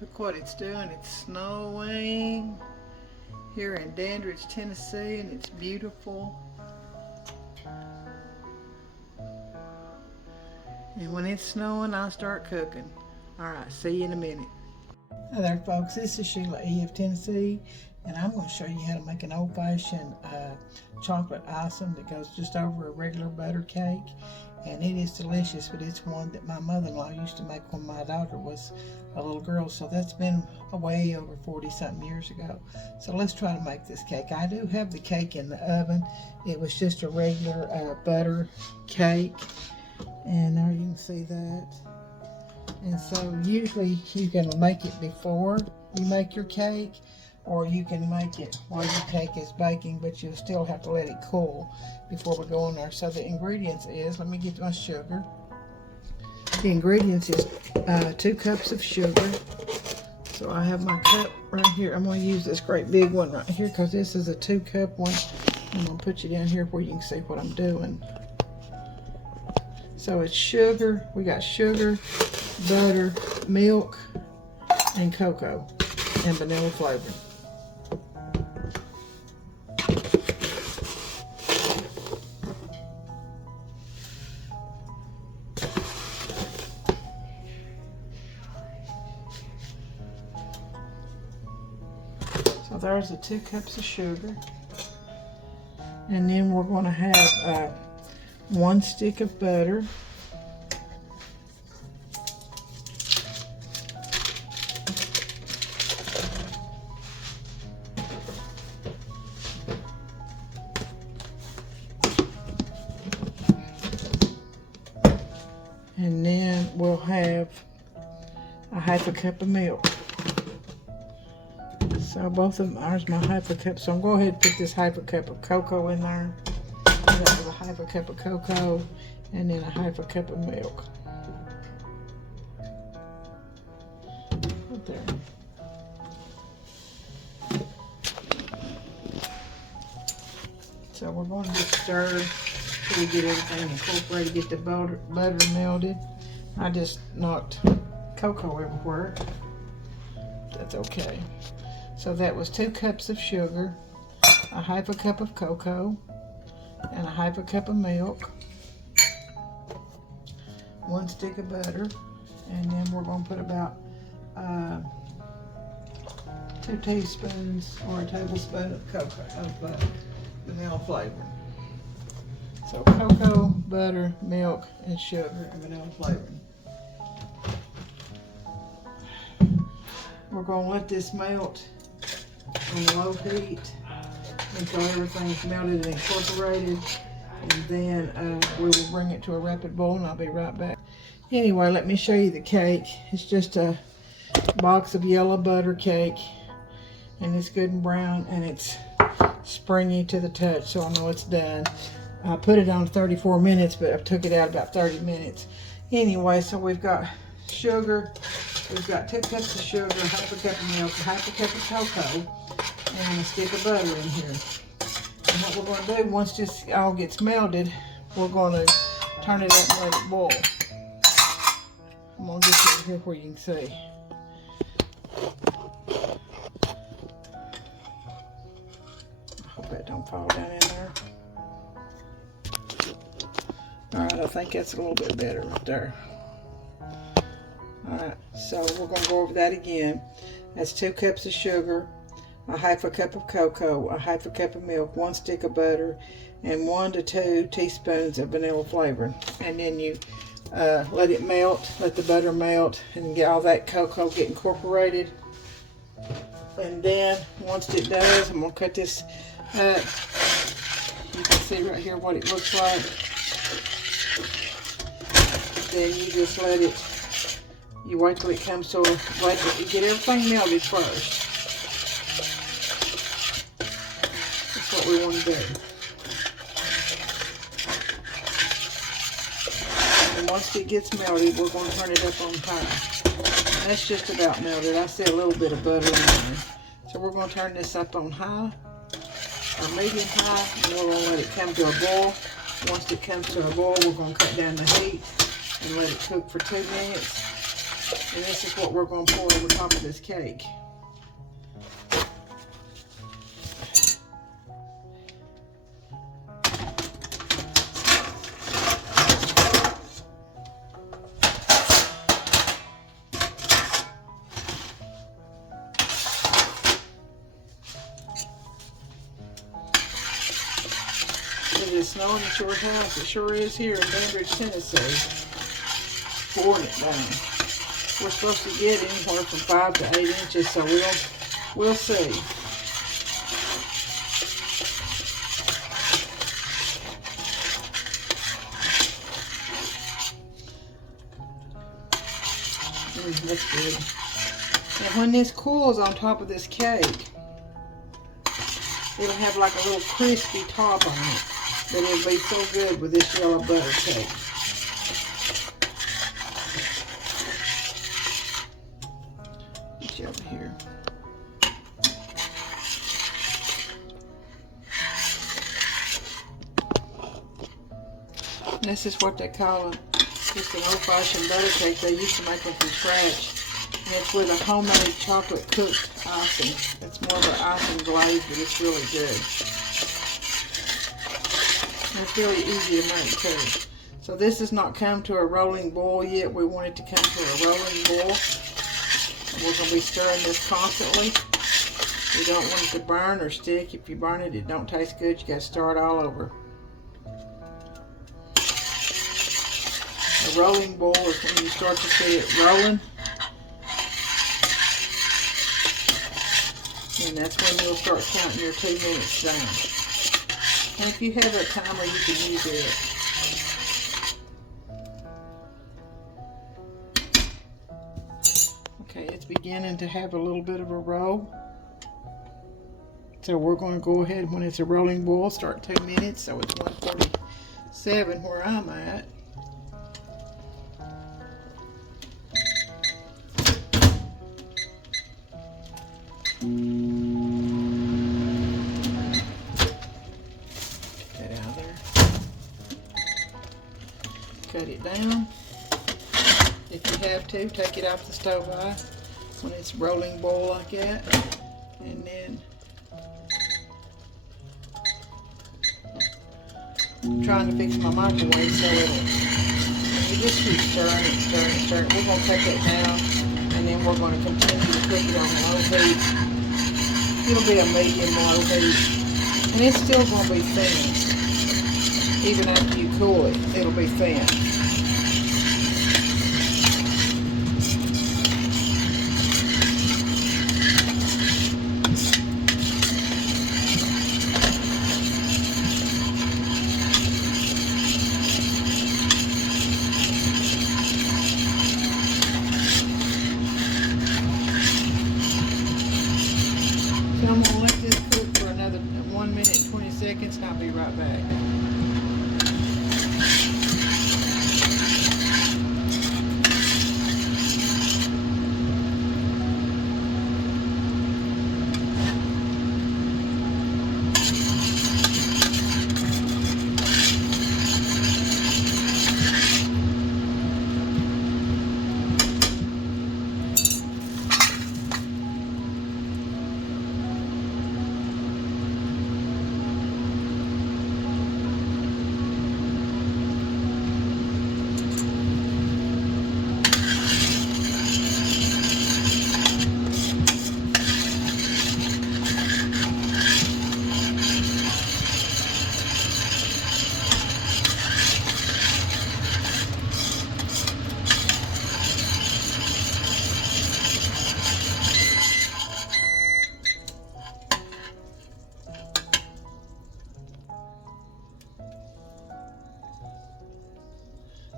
Look what it's doing. It's snowing here in Dandridge, Tennessee, and it's beautiful. And when it's snowing, I'll start cooking. Alright, see you in a minute. Hi there, folks. This is Sheila E. of Tennessee, and I'm going to show you how to make an old-fashioned chocolate icing that goes just over a regular butter cake. And it is delicious, but it's one that my mother-in-law used to make when my daughter was a little girl. So that's been way over 40-something years ago. So let's try to make this cake. I do have the cake in the oven. It was just a regular butter cake. And there you can see that. And so usually you can make it before you make your cake, or you can make it while your cake is baking, but you'll still have to let it cool before we go in there. So the ingredients is, let me get my sugar. The ingredients is 2 cups of sugar. So I have my cup right here. I'm going to use this great big one right here because this is a 2-cup one. I'm going to put you down here where you can see what I'm doing. So it's sugar. We got sugar, butter, milk, and cocoa, and vanilla flavoring. So there's the 2 cups of sugar. And then we're going to have 1 stick of butter. And then we'll have a 1/2 cup of milk. So both of them, ours my 1/2 cup. So I'm going to go ahead and put this 1/2 cup of cocoa in there. That was a 1/2 cup of cocoa, and then a 1/2 cup of milk. Right there. So we're going to just stir till we get everything incorporated, get the butter melted. I just knocked cocoa everywhere. That's okay. So that was 2 cups of sugar, a 1/2 cup of cocoa, and a 1/2 cup of milk, 1 stick of butter, and then we're going to put about 2 teaspoons or a tablespoon of cocoa, vanilla flavoring. So cocoa, butter, milk, and sugar, and vanilla flavoring. We're going to let this melt on low heat until everything's melted and incorporated, and then we will bring it to a rapid boil, and I'll be right back. Anyway, let me show you the cake. It's just a box of yellow butter cake, and it's good and brown, and it's springy to the touch, so I know it's done. I put it on 34 minutes, but I took it out about 30 minutes. Anyway, so we've got sugar. We've got 2 cups of sugar, 1/2 cup of milk, 1/2 cup of cocoa, and a stick of butter in here. And what we're going to do, once this all gets melted, we're going to turn it up and let it boil. I'm going to get you over here where you can see. I hope that don't fall down in there. Alright, I think that's a little bit better right there. Alright, so we're going to go over that again. That's 2 cups of sugar, a 1/2 cup of cocoa, a 1/2 cup of milk, 1 stick of butter, and 1 to 2 teaspoons of vanilla flavoring. And then you let it melt, let the butter melt, and get all that cocoa get incorporated. And then once it does, I'm going to cut this up. You can see right here what it looks like. Then you just let it, you wait till it comes to a, you get everything melted first. That's what we want to do. And once it gets melted, we're going to turn it up on high. That's just about melted. I see a little bit of butter in there. So we're going to turn this up on high, or medium high, and we're going to let it come to a boil. Once it comes to a boil, we're going to cut down the heat and let it cook for 2 minutes. And this is what we're going to pour over top of this cake. It is snowing at your house. It sure is here in Bainbridge, Tennessee. Pouring it down. We're supposed to get anywhere from 5 to 8 inches, so we'll see. That's good. And when this cools on top of this cake, it'll have like a little crispy top on it, but it'll be so good with this yellow butter cake. Get you over here. This is what they call just an old-fashioned butter cake. They used to make them from scratch. And it's with a homemade chocolate cooked icing. It's more of an icing glaze, but it's really good. And it's really easy to make too. So this has not come to a rolling boil yet. We want it to come to a rolling boil. And we're going to be stirring this constantly. We don't want it to burn or stick. If you burn it, it don't taste good. You got to start all over. A rolling boil is when you start to see it rolling. And that's when you'll start counting your 2 minutes down. And if you have a timer, you can use it. Okay, it's beginning to have a little bit of a roll. So we're going to go ahead, when it's a rolling boil, start 2 minutes. So it's 1:47 where I'm at. Get that out of there. Cut it down. If you have to, take it off the stove when it's rolling boil like that. And then I'm trying to fix my microwave so you just keep stirring it, stirring it, stirring it. We're going to take it down, and then we're going to continue to cook it on low heat. It'll be a medium low heat, and it's still going to be thin. Even after you cool it, it'll be thin. So I'm going to let this cook for another 1 minute and 20 seconds, and I'll be right back.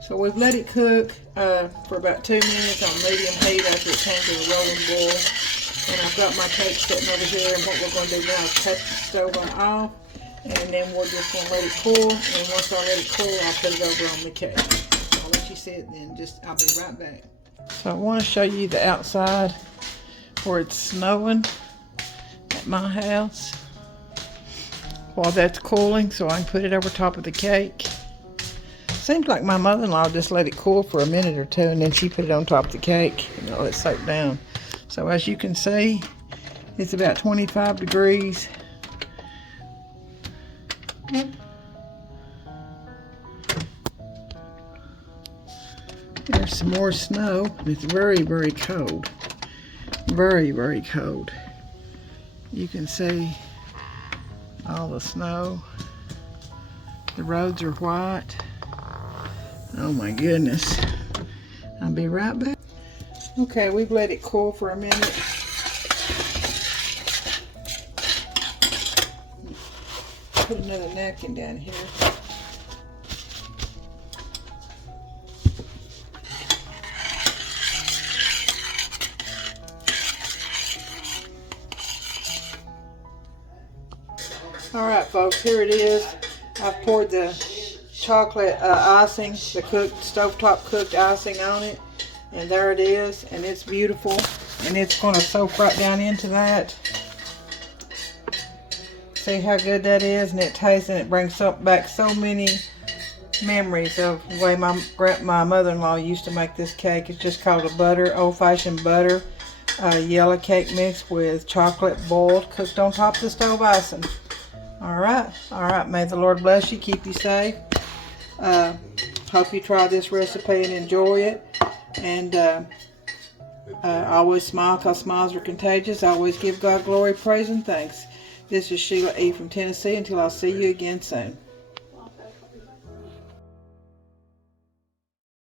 So we've let it cook for about 2 minutes on medium heat after it came to a rolling boil. And I've got my cake sitting over here, and what we're going to do now is cut the stove on off, and then we're just going to let it cool. And once I let it cool, I'll put it over on the cake. I'll let you see it, and then I'll be right back. So I want to show you the outside where it's snowing at my house while that's cooling, so I can put it over top of the cake. Seems like my mother-in-law just let it cool for a minute or two, and then she put it on top of the cake and let it soak down. So as you can see, it's about 25 degrees. There's some more snow. It's very, very cold. Very, very cold. You can see all the snow. The roads are white. Oh my goodness. I'll be right back. Okay, we've let it cool for a minute. Put another napkin down here. Alright folks, here it is. I've poured the chocolate icing, the stovetop cooked icing on it. And there it is. And it's beautiful. And it's going to soak right down into that. See how good that is? And it tastes, and it brings back so many memories of the way my mother-in-law used to make this cake. It's just called a butter, old-fashioned butter yellow cake mix with chocolate boiled, cooked on top of the stove icing. Alright, may the Lord bless you, keep you safe. Hope you try this recipe and enjoy it. And always smile, because smiles are contagious. Always give God glory, praise, and thanks. This is Sheila E. from Tennessee. Until I see you again soon.